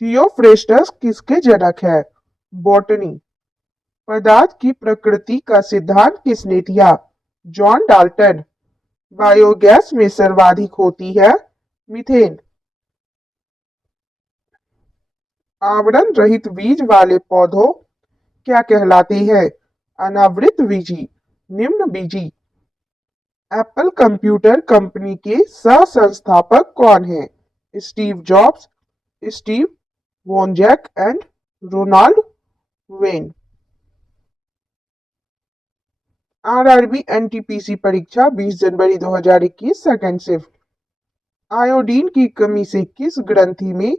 Theophrastus किसके जनक है? Botany. पदार्थ की प्रकृति का सिद्धांत किसने दिया? John Dalton. बायोगैस में सर्वाधिक होती है मीथेन। आवरण रहित बीज वाले पौधों क्या कहलाते हैं? अनावृत बीजी, निम्न बीजी। एप्पल कंप्यूटर कंपनी के सह संस्थापक कौन हैं? स्टीव जॉब्स, स्टीव वोंजैक and Ronald Wayne. RRB NTPC परीक्षा 20 जनवरी 2021 सेकंड शिफ्ट। आयोडीन की कमी से किस ग्रंथि में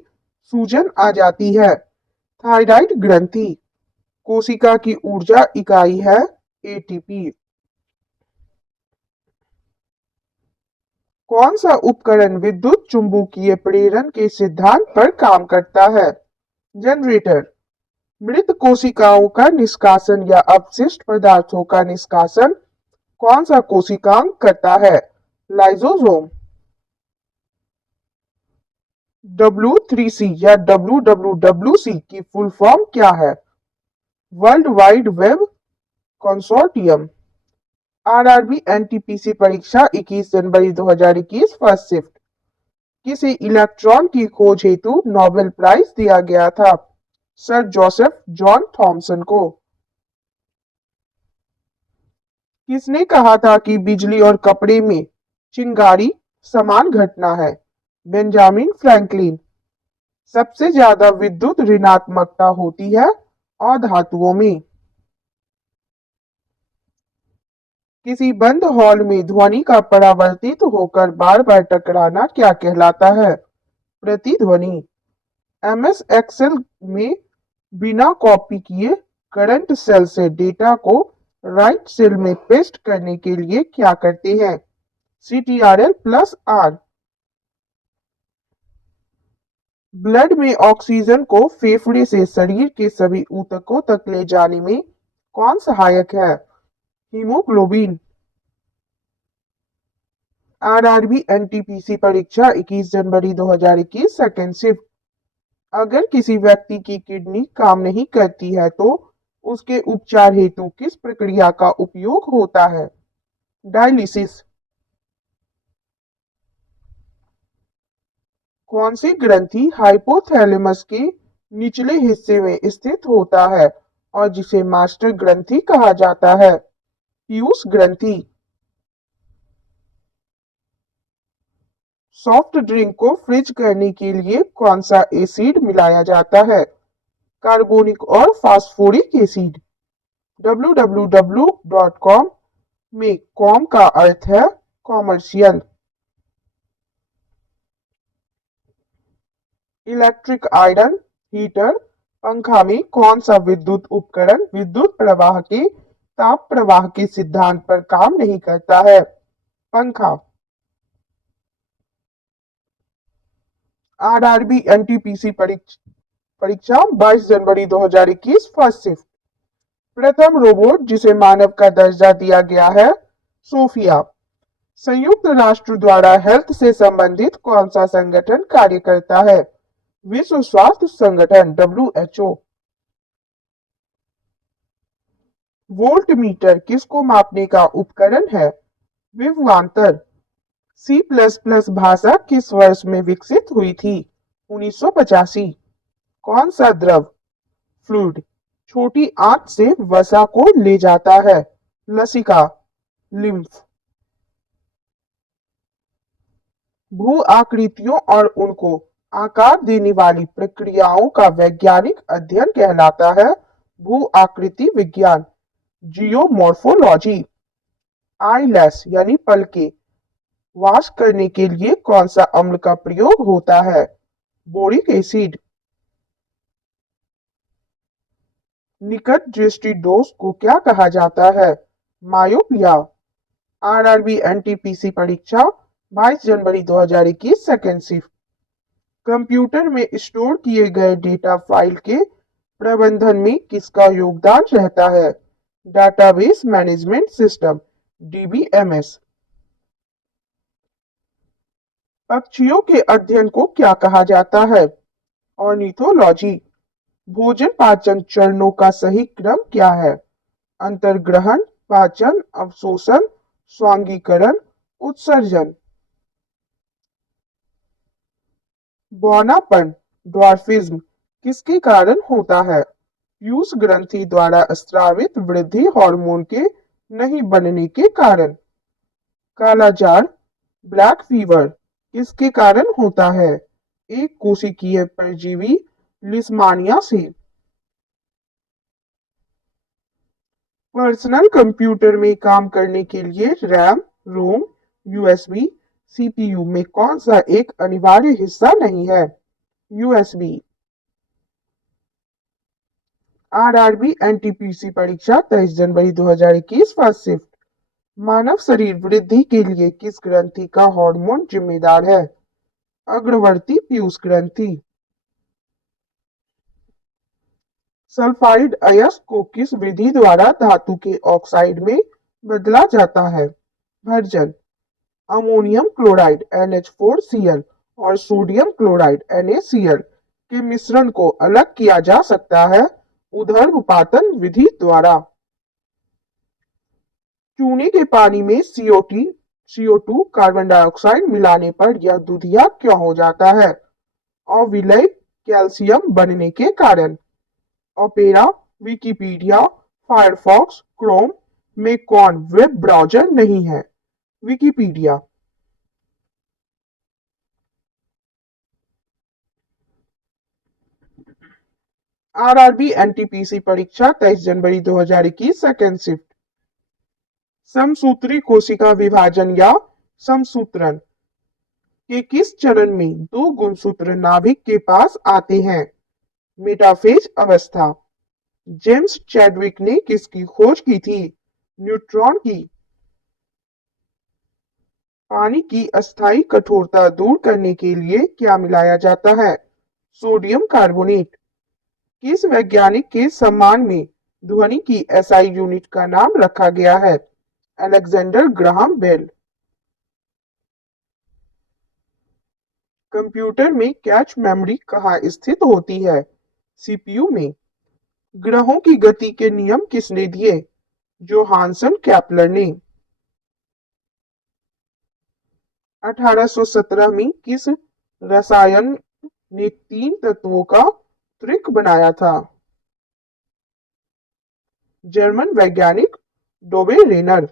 सूजन आ जाती है? थायराइड ग्रंथि। कोशिका की ऊर्जा इकाई है एटीपी। कौन सा उपकरण विद्युत चुम्बकीय प्रेरण के सिद्धांत पर काम करता है? जनरेटर। मृत कोशिकाओं का निष्कासन या अपशिष्ट पदार्थों का निष्कासन कौन सा कोशिकांग करता है? लाइसोसोम। W3C या WWWC की फुल फॉर्म क्या है? World wide web consortium. RRB NTPC परीक्षा 21 जनवरी 2021 फर्स्ट शिफ्ट। किसे इलेक्ट्रॉन की खोज हेतु नोबेल प्राइज दिया गया था? सर जोसेफ जॉन थॉमसन को। किसने कहा था कि बिजली और कपड़े में चिंगारी समान घटना है? Benjamin Franklin. सबसे ज्यादा विद्युत ऋणात्मकता होती है अधातुओं में। किसी बंद हॉल में ध्वनि का परावर्तित होकर बार बार टकराना क्या कहलाता है? प्रतिध्वनि। एमएस एक्सेल में बिना कॉपी किए करंट सेल से डेटा को राइट सेल में पेस्ट करने के लिए क्या करते हैं? CTRL+R। ब्लड में ऑक्सीजन को फेफड़े से शरीर के सभी ऊतकों तक ले जाने में कौन सहायक है? हीमोग्लोबिन। आरआरबी एनटीपीसी परीक्षा 21 जनवरी 2021 सेकंड शिफ्ट। अगर किसी व्यक्ति की किडनी काम नहीं करती है तो उसके उपचार हेतु किस प्रक्रिया का उपयोग होता है? डायलिसिस। कौन सी ग्रंथि हाइपोथैलेमस के निचले हिस्से में स्थित होता है और जिसे मास्टर ग्रंथि कहा जाता है? पीयूष ग्रंथि। सॉफ्ट ड्रिंक को फ्रीज करने के लिए कौन सा एसिड मिलाया जाता है? कार्बोनिक और फास्फोरिक एसिड। www.com में कॉम का अर्थ है कॉमर्शियल। इलेक्ट्रिक आयरन हीटर पंखा में कौन सा विद्युत उपकरण विद्युत प्रवाह के ताप प्रवाह के सिद्धांत पर काम नहीं करता है? पंखा। आरआरबी एनटीपीसी परीक्षा 22 जनवरी 2021 फर्स्ट शिफ्ट। प्रथम रोबोट जिसे मानव का दर्जा दिया गया है सोफिया। संयुक्त राष्ट्र द्वारा हेल्थ से संबंधित कौन सा संगठन कार्य करता है? विश्व स्वास्थ्य संगठन WHO। वोल्ट मीटर किसको मापने का उपकरण है? विभवांतर। C++ भाषा किस वर्ष में विकसित हुई थी? 1985। कौन सा द्रव फ्लूइड छोटी आंत से वसा को ले जाता है? लसिका लिम्फ। भू आकृतियों और उनको आकार देने वाली प्रक्रियाओं का वैज्ञानिक अध्ययन कहलाता है भू आकृति विज्ञान, जियोमॉर्फोलॉजी। आईलैश यानी पलके वाश करने के लिए कौन सा अम्ल का प्रयोग होता है? Boric acid. निकट दृष्टि दोष को क्या कहा जाता है? मायोपिया। आरआरबी एनटीपीसी परीक्षा 22 जनवरी 2021 सेकंड शिफ्ट। कंप्यूटर में स्टोर किए गए डेटा फाइल के प्रबंधन में किसका योगदान रहता है? Database management system DBMS। पक्षियों के अध्ययन को क्या कहा जाता है? ऑर्निथोलॉजी। भोजन पाचन चरणों का सही क्रम क्या है? अंतर्ग्रहण, पाचन, अवशोषण, स्वांगीकरण, उत्सर्जन। बौनापन, ड्वार्फिज्म किसके कारण होता है? पीयूष ग्रंथि द्वारा स्रावित वृद्धि हार्मोन के नहीं बनने के कारण। कालाजार, ब्लैक फीवर किसके कारण होता है? एक कोशिकीय परजीवी लिस्मानिया से। पर्सनल कंप्यूटर में काम करने के लिए रैम, रोम, यूएसबी, सीपीयू में कौन सा एक अनिवार्य हिस्सा नहीं है? यूएसबी। आरआरबी एनटीपीसी परीक्षा 23 जनवरी 2021 फर्स्ट शिफ्ट। मानव शरीर वृद्धि के लिए किस ग्रंथि का हार्मोन जिम्मेदार है? अग्रवर्ती पीयूष ग्रंथि। सल्फाइड अयस्क को किस विधि द्वारा धातु के ऑक्साइड में बदला जाता है? भर्जन। अमोनियम क्लोराइड NH4Cl और सोडियम क्लोराइड NaCl के मिश्रण को अलग किया जा सकता है ऊर्ध्वपातन विधि द्वारा। चूने के पानी में CO2 कार्बन डाइऑक्साइड मिलाने पर यह दूधिया क्यों हो जाता है? अविलय कैल्शियम बनने के कारण। ओपेरा, विकिपीडिया, फायरफॉक्स, क्रोम में कौन वेब ब्राउज़र नहीं है? विकिपीडिया। आरआरबी एनटीपीसी परीक्षा 23 जनवरी 2021 सेकंड शिफ्ट। समसूत्री कोशिका विभाजन या समसूत्रण के किस चरण में दो गुणसूत्र नाभिक के पास आते हैं? मेटाफेज अवस्था। जेम्स चैडविक ने किसकी खोज की थी? न्यूट्रॉन की। पानी की अस्थायी कठोरता दूर करने के लिए क्या मिलाया जाता है? Sodium carbonate. किस वैज्ञानिक के सम्मान में ध्वनि की एसआई यूनिट का नाम रखा गया है? Alexander Graham Bell. कंप्यूटर में कैच मेमोरी कहाँ स्थित होती है? सीपीयू में। ग्रहों की गति के नियम किसने दिए? जोहानसन केपलर ने। 1817 में किस रसायन ने तीन तत्वों का त्रिक बनाया था? जर्मन वैज्ञानिक डोबे रेनर।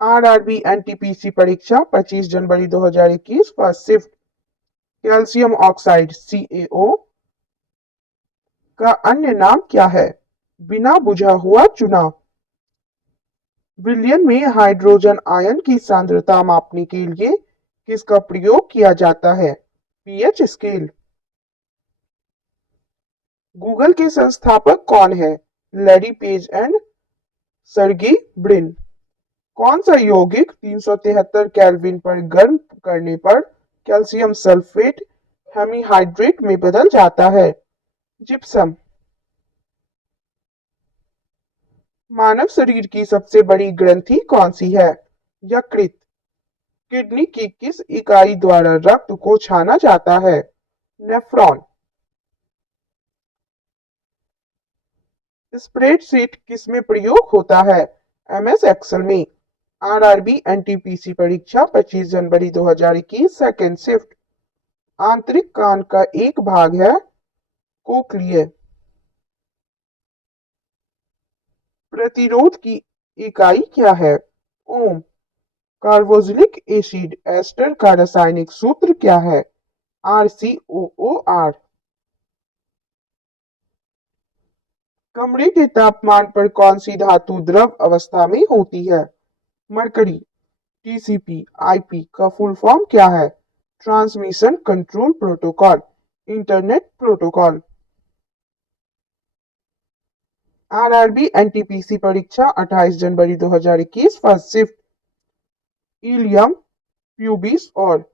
आरआरबी एनटीपीसी परीक्षा 25 जनवरी 2021 first shift. Calcium oxide CaO का अन्य नाम क्या है? बिना बुझा हुआ चुनाव। विलयन में हाइड्रोजन आयन की सांद्रता मापने के लिए किसका प्रयोग किया जाता है? PH scale. गूगल के संस्थापक कौन है? Larry page and सर्गी Brin. कौन सा यौगिक 373 केल्विन पर गर्म करने पर कैल्शियम सल्फेट हेमीहाइड्रेट में बदल जाता है? जिप्सम। मानव शरीर की सबसे बड़ी ग्रंथि कौन सी है? यकृत। किडनी की किस इकाई द्वारा रक्त को छाना जाता है? नेफ्रॉन। स्प्रेडशीट किसमें प्रयोग होता है? एमएस एक्सेल में। आरआरबी एनटीपीसी परीक्षा 25 जनवरी 2021 सेकंड शिफ्ट। आंतरिक कान का एक भाग है कोक्लियर। प्रतिरोध की इकाई क्या है? ओम। कार्बोक्सिलिक एसिड एस्टर का रासायनिक सूत्र क्या है? RCOOR। कमरे के तापमान पर कौन सी धातु द्रव अवस्था में होती है? मरकरी। टीसीपी आईपी का फुल फॉर्म क्या है? Transmission control protocol, internet protocol. RRB NTPC परीक्षा 28 जनवरी 2021 फर्स्ट शिफ्ट। इलियम, प्यूबिस और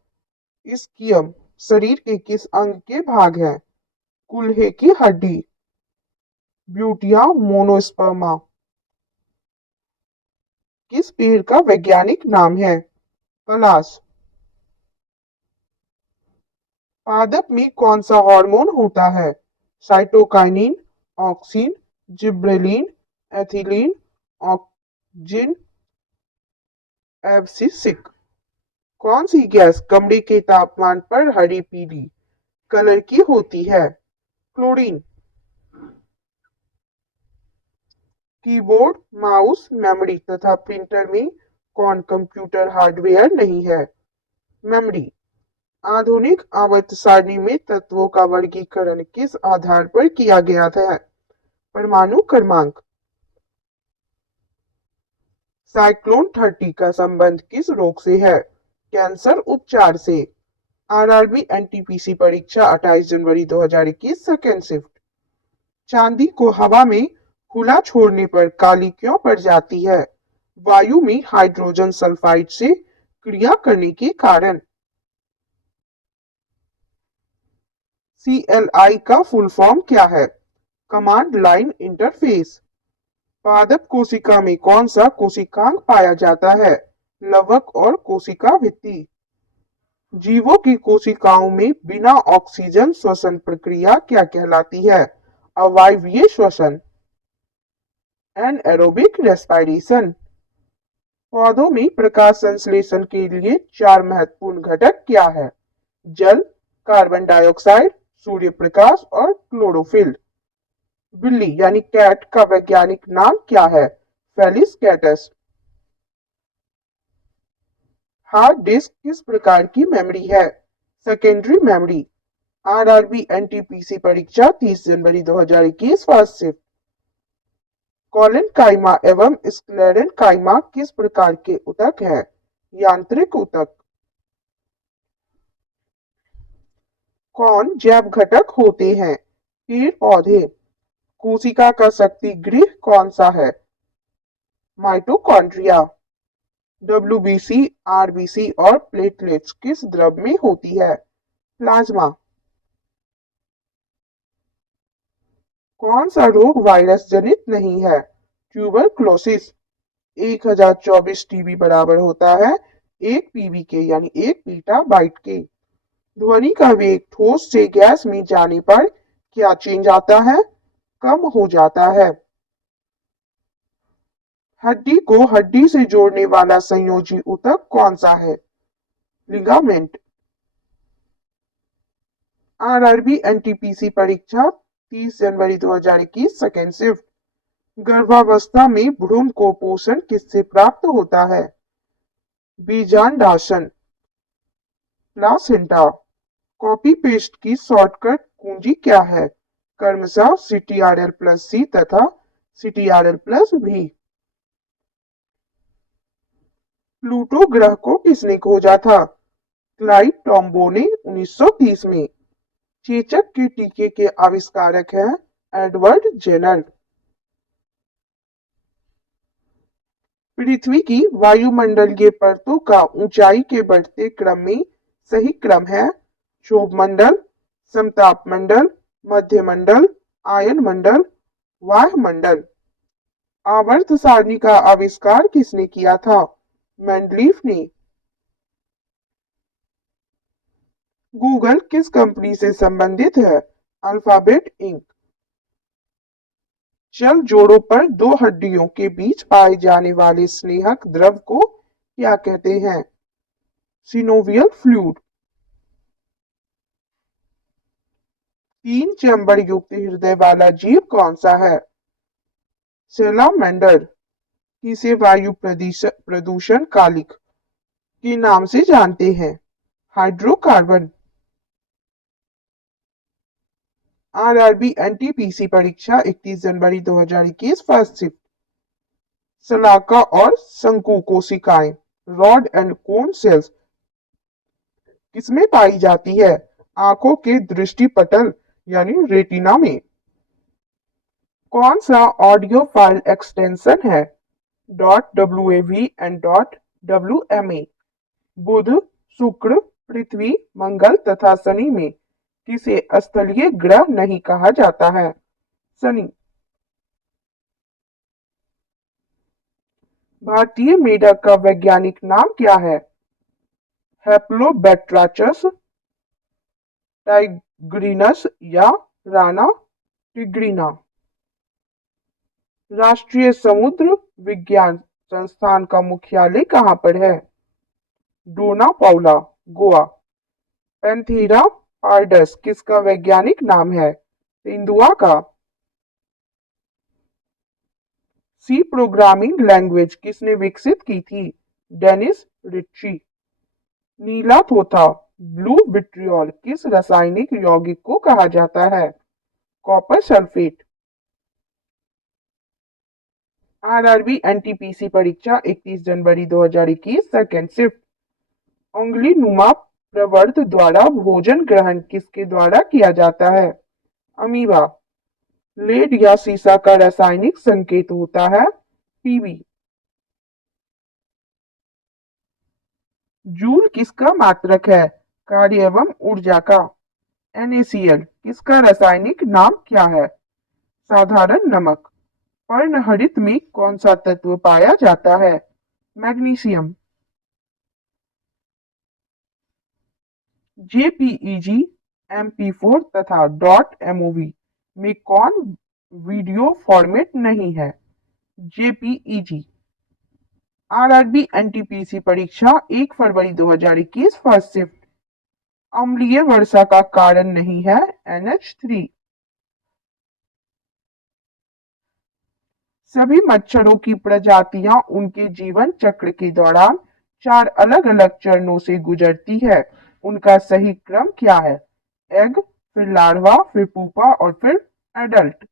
इस्कियम शरीर के किस अंग के भाग हैं? कूल्हे की हड्डी। ब्यूटिया मोनोस्पर्मा किस पेड़ का वैज्ञानिक नाम है? पलाश। पादप में कौन सा हार्मोन होता है? Cytokinin, auxin, gibberellin, ethylene, auxin, abscisic. कौन सी गैस कमरे के तापमान पर हरी पीली कलर की होती है? क्लोरीन। कीबोर्ड, माउस, मेमोरी तथा प्रिंटर में कौन कंप्यूटर हार्डवेयर नहीं है? मेमोरी। आधुनिक आवर्त सारणी में तत्वों का वर्गीकरण किस आधार पर किया गया था? परमाणु क्रमांक। साइक्लोन 30 का संबंध किस रोग से है? कैंसर उपचार से। आरआरबी एनटीपीसी परीक्षा 28 जनवरी 2021 सेकेंड शिफ्ट। चांदी को हवा में खुला छोड़ने पर काली क्यों पड़ जाती है? वायु में हाइड्रोजन सल्फाइड से क्रिया करने के कारण। CLI का फुल फॉर्म क्या है? Command line interface. पादप कोशिका में कौन सा कोशिकांग पाया जाता है? लवक और कोशिका भित्ति। जीवों की कोशिकाओं में बिना ऑक्सीजन श्वसन प्रक्रिया क्या कहलाती है? अवायवीय श्वसन। Anaerobic respiration. पौधों में प्रकाश संश्लेषण के लिए 4 महत्वपूर्ण घटक क्या है? जल, कार्बन डाइऑक्साइड, सूर्य प्रकाश और क्लोरोफिल। बिल्ली यानी कैट का वैज्ञानिक नाम क्या है? फेलिस कैटस। हार्ड डिस्क किस प्रकार की मेमोरी है? Secondary memory. आरआरबी एनटीपीसी परीक्षा 30 जनवरी 2021 फर्स्ट शिफ्ट। कॉलेनकाइमा एवं स्क्लेरेनकाइमा किस प्रकार के ऊतक है? यांत्रिक ऊतक। कौन जैव घटक होते हैं? पेड़ पौधे। कोशिका का शक्ति गृह कौन सा है? माइटोकॉन्ड्रिया। डब्ल्यूबीसी, आरबीसी और प्लेटलेट्स किस द्रव में होती है? प्लाज्मा। कौन सा रोग वायरस जनित नहीं है? ट्यूबरक्लोसिस। 1024 टीबी बराबर होता है 1 पीबी के यानी 1 बीटा बाइट के। ध्वनि का वेग ठोस से गैस में जाने पर क्या चेंज आता है? कम हो जाता है। हड्डी को हड्डी से जोड़ने वाला संयोजी ऊतक कौन सा है? लिगामेंट। आरआरबी एनटीपीसी परीक्षा 30 जनवरी 2021 सेकेंड शिफ्ट। गर्भावस्था में भ्रूण को पोषण किससे प्राप्त होता है? बीजांडाशन। प्लासेंटा। कॉपी पेस्ट की शॉर्टकट कुंजी क्या है? क्रमशः CTRL+C तथा CTRL+V। प्लूटो ग्रह को किसने खोजा था? क्लाइव टॉम्बो ने 1930 में। चेचक के टीके के आविष्कारक हैं एडवर्ड जेनर। पृथ्वी की वायुमंडलीय परतों का ऊंचाई के बढ़ते क्रम में सही क्रम है? क्षोभ मंडल, समताप मंडल, मध्य मंडल, आयन मंडल, वायुमंडल। आवर्त सारणी का आविष्कार किसने किया था? मेंडलीफ ने। गूगल किस कंपनी से संबंधित है? Alphabet Inc. चल जोड़ों पर दो हड्डियों के बीच पाए जाने वाले स्नेहक द्रव को क्या कहते हैं? Synovial fluid. 3 चैम्बर युक्त हृदय वाला जीव कौन सा है? सेलामेंडर। किसे वायु प्रदूषण कालिक के नाम से जानते हैं? हाइड्रोकार्बन। आरआरबी एनटीपीसी परीक्षा 31 जनवरी 2021 फर्स्ट शिफ्ट। शलाका और शंकु कोशिकाएं रॉड एंड कोन सेल्स किसमें पाई जाती है? आंखों के दृष्टिपटल यानी रेटिना में। कौन सा ऑडियो फाइल एक्सटेंशन है? .wav and .wma। बुध, शुक्र, पृथ्वी, मंगल तथा शनि में किसे स्थलीय ग्रह नहीं कहा जाता है? शनि। भारतीय मेढक का वैज्ञानिक नाम क्या है? हैप्लोबैट्राचस। टाइग्रिनस या राना टिग्रिना। राष्ट्रीय समुद्र विज्ञान संस्थान का मुख्यालय कहाँ पर है? डोना पाउला, गोवा। पैंथेरा पार्डस किसका वैज्ञानिक नाम है? तेंदुआ का। सी प्रोग्रामिंग लैंग्वेज किसने विकसित की थी? डेनिस रिच्ची। नीला तोता ब्लू विट्रियोल किस रासायनिक यौगिक को कहा जाता है? Copper sulphate. आरआरबी एनटीपीसी परीक्षा 31 जनवरी 2021 सेकेंड शिफ्ट। उंगली नुमा प्रवर्त द्वारा भोजन ग्रहण किसके द्वारा किया जाता है? अमीबा। लेड या सीसा का रासायनिक संकेत होता है पीबी। जूल किसका मात्रक है? कार्य एवं ऊर्जा का। NaCl किसका रासायनिक नाम क्या है? साधारण नमक। पर्णहरित में कौन सा तत्व पाया जाता है? मैग्नीशियम। JPEG, MP4 तथा .mov में कौन वीडियो फॉर्मेट नहीं है? JPEG। आरआरबी एनटीपीसी परीक्षा 1 फरवरी 2021 फर्स्ट शिफ्ट। अम्लीय वर्षा का कारण नहीं है NH3। सभी मच्छरों की प्रजातियां उनके जीवन चक्र के दौरान 4 अलग अलग चरणों से गुजरती है। उनका सही क्रम क्या है? एग, फिर लार्वा, फिर पुपा और फिर एडल्ट।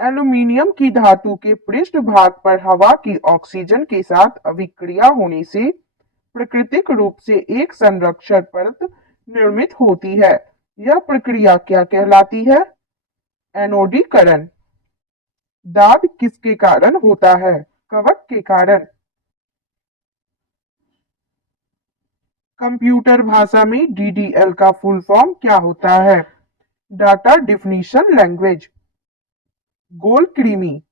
एल्यूमीनियम की धातु के पृष्ठ भाग पर हवा की ऑक्सीजन के साथ अभिक्रिया होने से प्राकृतिक रूप से एक संरक्षण परत निर्मित होती है। यह प्रक्रिया क्या कहलाती है? एनोडीकरण। दाद किसके कारण होता है? कवक के कारण। कंप्यूटर भाषा में DDL का फुल फॉर्म क्या होता है? Data definition language. गोल कृमि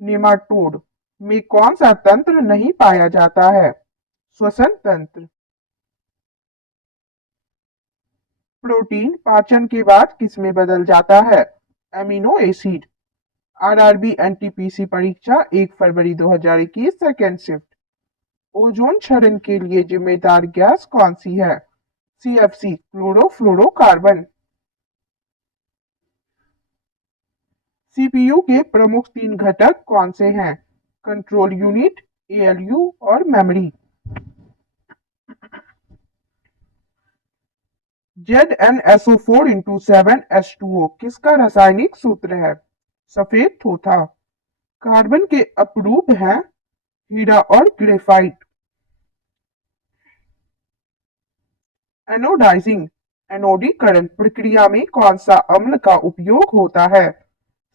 नेमाटोड में कौन सा तंत्र नहीं पाया जाता है? श्वसन तंत्र। प्रोटीन पाचन के बाद किस में बदल जाता है? Amino acid. आरआरबी एनटीपीसी परीक्षा 1 फरवरी 2021 सेकेंड शिफ्ट। ओजोन क्षरण के लिए जिम्मेदार गैस कौन सी है? CFC chlorofluorocarbon. CPU के प्रमुख 3 घटक कौन से हैं? कंट्रोल यूनिट, ALU और मेमोरी। ZnSO4 × 7H2O किसका रासायनिक सूत्र है? सफेद थोथा। कार्बन के अपरूप हैं हीरा और ग्रेफाइट। एनोडाइजिंग एनोडीकरण प्रक्रिया में कौन सा अम्ल का उपयोग होता है?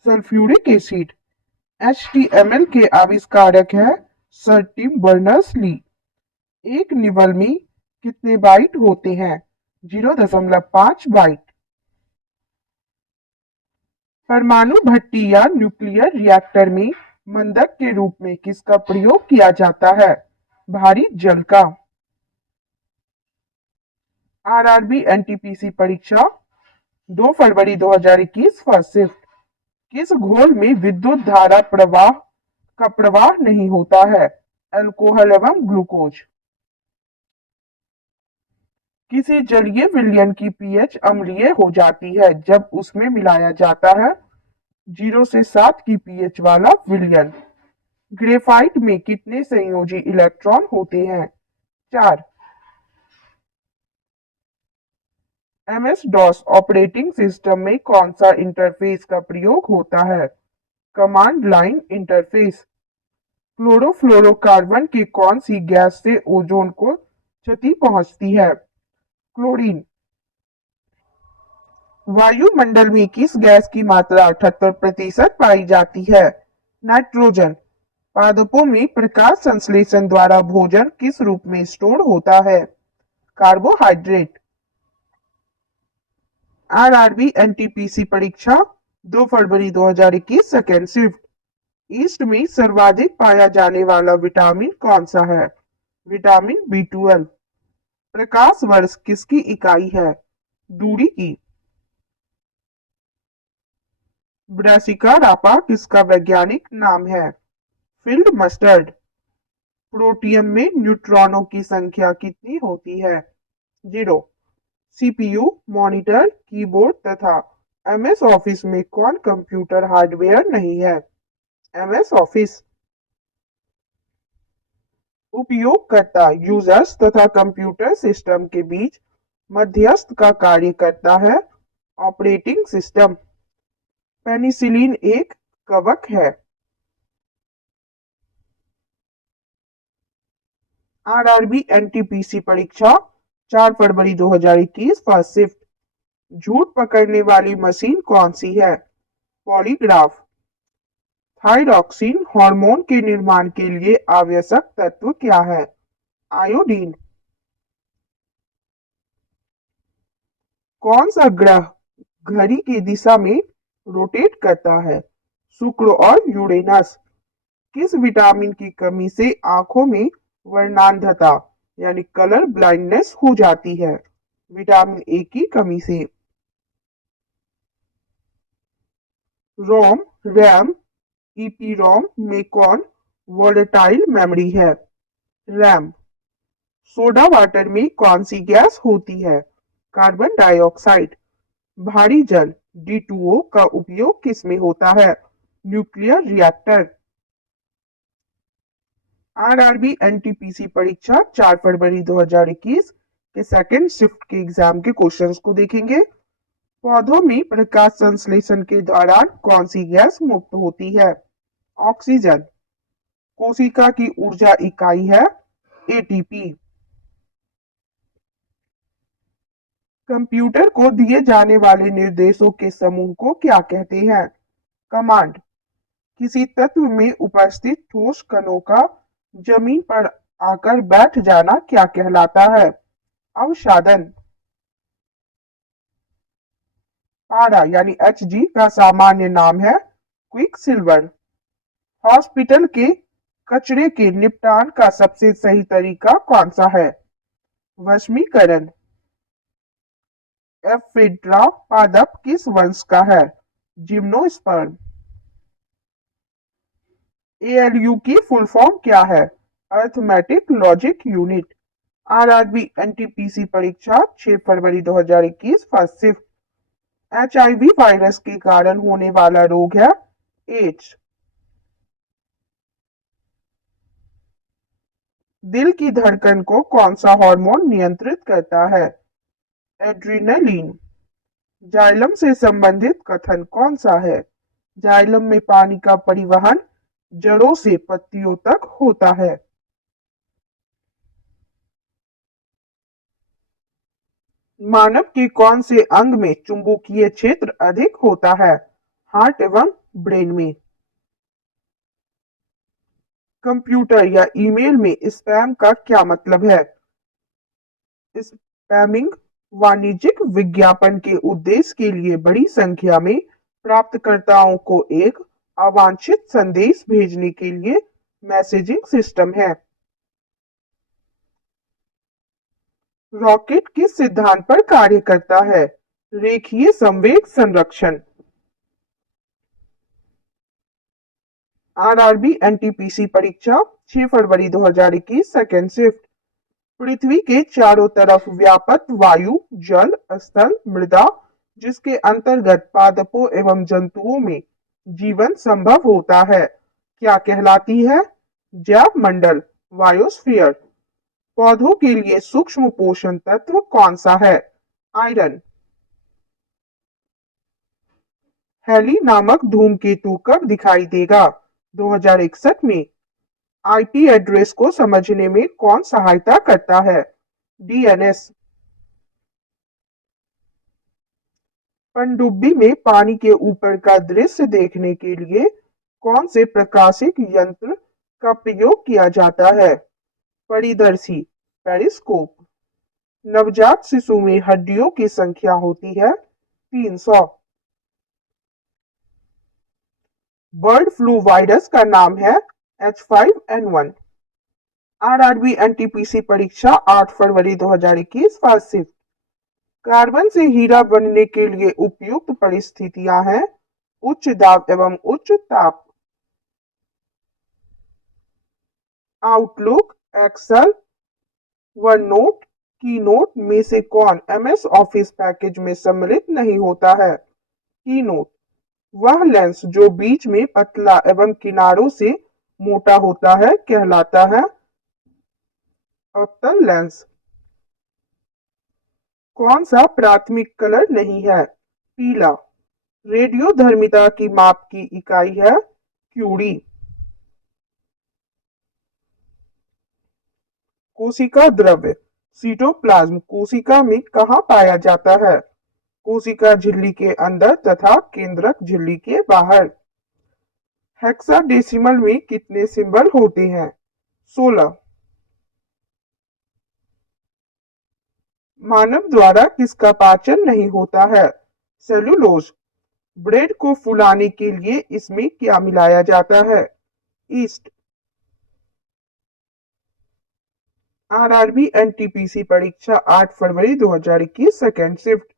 Sulphuric acid. HTML के आविष्कारक है सर टिम बर्नर्स-ली। एक निबल में कितने बाइट होते हैं? 0.5 बाइट। परमाणु भट्टी या न्यूक्लियर रिएक्टर में मंदक के रूप में किसका प्रयोग किया जाता है? भारी जल का। आरआरबी एनटीपीसी परीक्षा 2 फरवरी 2021 फर्स्ट शिफ्ट। किस घोल में विद्युत धारा प्रवाह का प्रवाह नहीं होता है? अल्कोहल एवं ग्लूकोज। किसी जलीय विलयन की पीएच अम्लीय हो जाती है जब उसमें मिलाया जाता है 0 से 7 की पीएच वाला विलयन। ग्रेफाइट में कितने संयोजी इलेक्ट्रॉन होते हैं? 4। MS-DOS ऑपरेटिंग सिस्टम में कौन सा इंटरफेस का प्रयोग होता है? Command line interface. क्लोरोफ्लोरोकार्बन की कौन सी गैस से ओजोन को क्षति पहुंचती है? क्लोरीन। वायुमंडल में किस गैस की मात्रा 78% पाई जाती है? नाइट्रोजन। पादपों में प्रकाश संश्लेषण द्वारा भोजन किस रूप में स्टोर होता है? कार्बोहाइड्रेट। आरआरबी एनटीपीसी परीक्षा 2 फरवरी 2021 सेकेंड शिफ्ट। ईस्ट में सर्वाधिक पाया जाने वाला विटामिन कौन सा है? Vitamin B12। प्रकाश वर्ष किसकी इकाई है? दूरी की। ब्रासिका रापा किसका वैज्ञानिक नाम है? Field mustard. प्रोटियम में न्यूट्रॉनों की संख्या कितनी होती है? 0। सीपीयू, मॉनिटर, कीबोर्ड तथा एमएस ऑफिस में कौन कंप्यूटर हार्डवेयर नहीं है? MS office. उपयोगकर्ता यूजर्स तथा कंप्यूटर सिस्टम के बीच मध्यस्थ का कार्य करता है। Operating system. पेनिसिलिन एक कवक है। आरआरबी एनटीपीसी परीक्षा 4 फरवरी 2021 फर्स्ट शिफ्ट। झूठ पकड़ने वाली मशीन कौन सी है? पॉलीग्राफ। थायरॉक्सिन हार्मोन के निर्माण के लिए आवश्यक तत्व क्या है? आयोडीन। कौन सा ग्रह घड़ी की दिशा में रोटेट करता है? शुक्र और यूरेनस। किस विटामिन की कमी से आंखों में वर्णांधता यानी कलर ब्लाइंडनेस हो जाती है? विटामिन ए की कमी से। रोम, रैम, ईपीरोम में कौन वोलेटाइल मेमोरी है? रैम। सोडा वाटर में कौन सी गैस होती है? Carbon dioxide. भारी जल D2O का उपयोग किस में होता है? Nuclear reactor. आरआरबी एनटीपीसी परीक्षा 4 फरवरी 2021 के सेकंड शिफ्ट के एग्जाम के क्वेश्चंस को देखेंगे। पौधों में प्रकाश संश्लेषण के दौरान कौन सी गैस मुक्त होती है? ऑक्सीजन। कोशिका की ऊर्जा इकाई है एटीपी। कंप्यूटर को दिए जाने वाले निर्देशों के समूह को क्या कहते हैं? कमांड। किसी तत्व में उपस्थित ठोस कणों का जमीन पर आकर बैठ जाना क्या कहलाता है? अवसादन। पारा यानी Hg का सामान्य नाम है क्विक सिल्वर। हॉस्पिटल के कचरे के निपटान का सबसे सही तरीका कौन सा है? वशमीकरण। एफिड्रा पादप किस वंश का है? जिम्नोस्पर्म। एएलयू की फुल फॉर्म क्या है? Arithmetic logic unit. RRB NTPC परीक्षा 6 फरवरी 2021 फर्स्ट शिफ्ट। एचआईवी वायरस के कारण होने वाला रोग है एड्स। दिल की धड़कन को कौन सा हार्मोन नियंत्रित करता है? एड्रिनलिन। जाइलम से संबंधित कथन कौन सा है? जाइलम में पानी का परिवहन जड़ों से पत्तियों तक होता है। मानव के कौन से अंग में चुंबकीय क्षेत्र अधिक होता है? हार्ट एवं ब्रेन में। कंप्यूटर या ईमेल में स्पैम का क्या मतलब है? स्पैमिंग वाणिज्यिक विज्ञापन के उद्देश्य के लिए बड़ी संख्या में प्राप्तकर्ताओं को एक अवांछित संदेश भेजने के लिए मैसेजिंग सिस्टम है। रॉकेट किस सिद्धांत पर कार्य करता है? रेखीय संवेग संरक्षण। आरआरबी एनटीपीसी परीक्षा 6 फरवरी 2021 सेकेंड शिफ्ट। पृथ्वी के चारों तरफ व्याप्त वायु, जल, स्थल, मृदा जिसके अंतर्गत पादपों एवं जंतुओं में जीवन संभव होता है क्या कहलाती है? जैव मंडल, बायोस्फीयर। पौधों के लिए सूक्ष्म पोषण तत्व कौन सा है? आयरन। हेली नामक धूमकेतु कब दिखाई देगा? 2061 में। आईपी एड्रेस को समझने में कौन सहायता करता है? डीएनएस। पनडुब्बी में पानी के ऊपर का दृश्य देखने के लिए कौन से प्रकाशिक यंत्र का प्रयोग किया जाता है? परिदर्शी, पेरिस्कोप। नवजात शिशु में हड्डियों की संख्या होती है 300। बर्ड फ्लू वायरस का नाम है H5N1। आरआरबी एनटीपीसी परीक्षा 8 फरवरी 2021 फर्स्ट शिफ्ट। कार्बन से हीरा बनने के लिए उपयुक्त परिस्थितियां हैं उच्च दाब एवं उच्च ताप। आउटलुक, एक्सेल, वननोट, कीनोट में से कौन एमएस ऑफिस पैकेज में सम्मिलित नहीं होता है? कीनोट वह लेंस जो बीच में पतला एवं किनारों से मोटा होता है कहलाता है अवतल लेंस। कौन सा प्राथमिक कलर नहीं है? पीला। रेडियोधर्मिता की माप की इकाई है क्यूरी। कोशिका द्रव्य सीटोप्लाज्म कोशिका में कहाँ पाया जाता है? कोशिका झिल्ली के अंदर तथा केंद्रक झिल्ली के बाहर। हेक्साडेसिमल में कितने सिंबल होते हैं? 16। मानव द्वारा किसका पाचन नहीं होता है? सेल्यूलोज। ब्रेड को फुलाने के लिए इसमें क्या मिलाया जाता है? ईस्ट। आरआरबी एनटीपीसी परीक्षा 8 फरवरी 2021 सेकेंड शिफ्ट।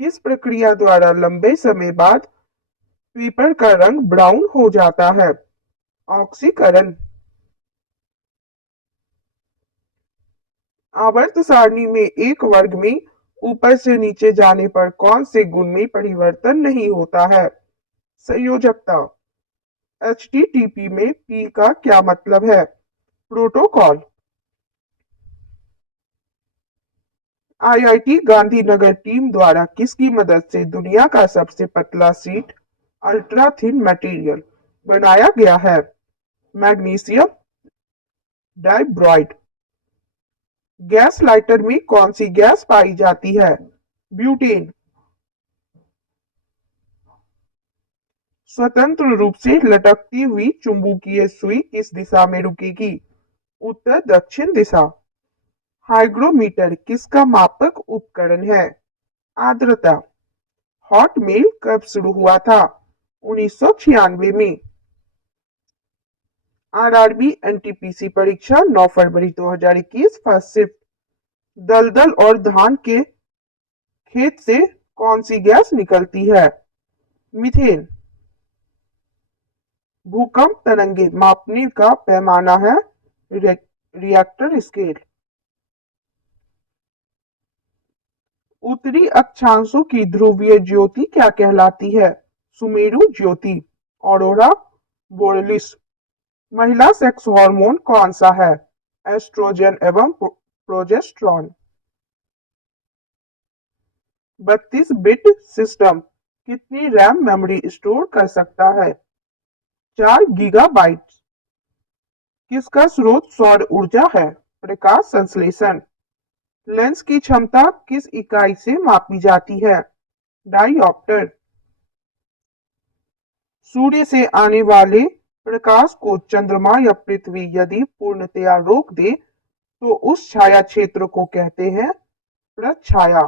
किस प्रक्रिया द्वारा लंबे समय बाद पेपर का रंग ब्राउन हो जाता है? ऑक्सीकरण। आवर्त सारणी में एक वर्ग में ऊपर से नीचे जाने पर कौन से गुण में परिवर्तन नहीं होता है? संयोजकता। एचटीटीपी में पी का क्या मतलब है? प्रोटोकॉल। आईआईटी गांधीनगर टीम द्वारा किसकी मदद से दुनिया का सबसे पतला सीट अल्ट्रा थिन मटेरियल बनाया गया है? मैग्नीशियम डाइब्राइड। गैस लाइटर में कौन सी गैस पाई जाती है? ब्यूटेन। स्वतंत्र रूप से लटकती हुई चुंबकीय सुई किस दिशा में रुकेगी? उत्तर दक्षिण दिशा। हाइग्रोमीटर किसका मापक उपकरण है? आर्द्रता। हॉटमेल कब शुरू हुआ था? 1996 में। आरआरबी एनटीपीसी परीक्षा 9 फरवरी 2021 फर्स्ट शिफ्ट। दलदल और धान के खेत से कौन सी गैस निकलती है? मीथेन। भूकंप तरंगे मापने का पैमाना है रिएक्टर स्केल। उत्तरी अक्षांशों की ध्रुवीय ज्योति क्या कहलाती है? सुमेरु ज्योति। Aurora borealis. महिला सेक्स हार्मोन कौन सा है? एस्ट्रोजन एवं प्रोजेस्टेरॉन। 32 बिट सिस्टम कितनी रैम मेमोरी स्टोर कर सकता है? 4 गीगाबाइट। किसका स्रोत सौर ऊर्जा है? प्रकाश संश्लेषण। लेंस की क्षमता किस इकाई से मापी जाती है? डायोप्टर। सूर्य से आने वाले प्रकाश को चंद्रमा या पृथ्वी यदि पूर्णतया रोक दे तो उस छाया क्षेत्र को कहते हैं प्रच्छाया।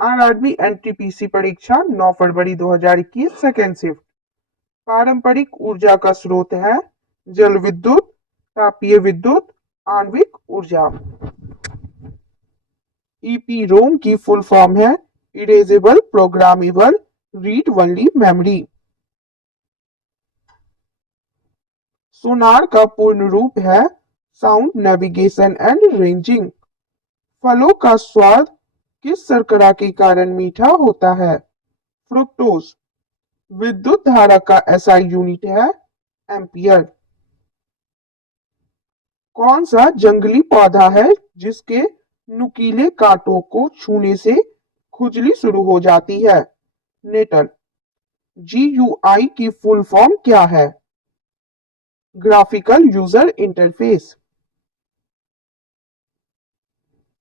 आरआरबी एनटीपीसी परीक्षा 9 फरवरी 2021 सेकेंड शिफ्ट। पारंपरिक ऊर्जा का स्रोत है जल विद्युत, तापीय विद्युत, आणविक ऊर्जा। ईपीरोम की फुल फॉर्म है erasable programmable read only memory. Sonar का पूर्ण रूप है साउंड नेविगेशन एंड रेंजिंग। फलों का स्वाद किस शर्करा के कारण मीठा होता है? फ्रुक्टोज। विद्युत धारा का एसआई यूनिट है एम्पियर। कौन सा जंगली पौधा है जिसके नुकीले कांटों को छूने से खुजली शुरू हो जाती है? नेटल। जीयूआई की फुल फॉर्म क्या है? Graphical user interface.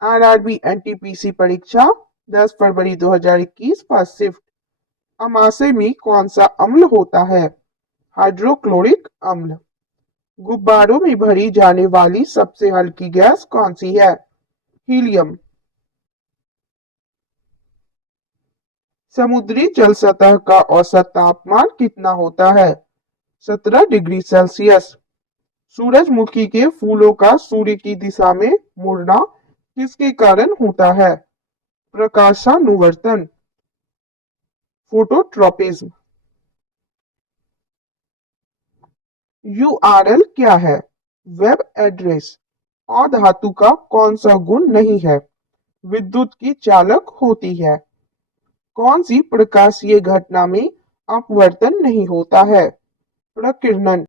RRB NTPC परीक्षा 10 फरवरी 2021 फर्स्ट शिफ्ट। अमाशय में कौन सा अम्ल होता है? हाइड्रोक्लोरिक अम्ल। गुब्बारों में भरी जाने वाली सबसे हल्की गैस कौन सी है? हीलियम। समुद्री जल सतह का औसत तापमान कितना होता है? 17 डिग्री सेल्सियस। सूरजमुखी के फूलों का सूर्य की दिशा में मुड़ना किसके कारण होता है? प्रकाशानुवर्तन, फोटोट्रॉपिज्म। यूआरएल क्या है? Web address. अधातु का कौन सा गुण नहीं है? विद्युत की चालक होती है। कौन सी प्रकाशीय घटना में अपवर्तन नहीं होता है? प्रकीर्णन।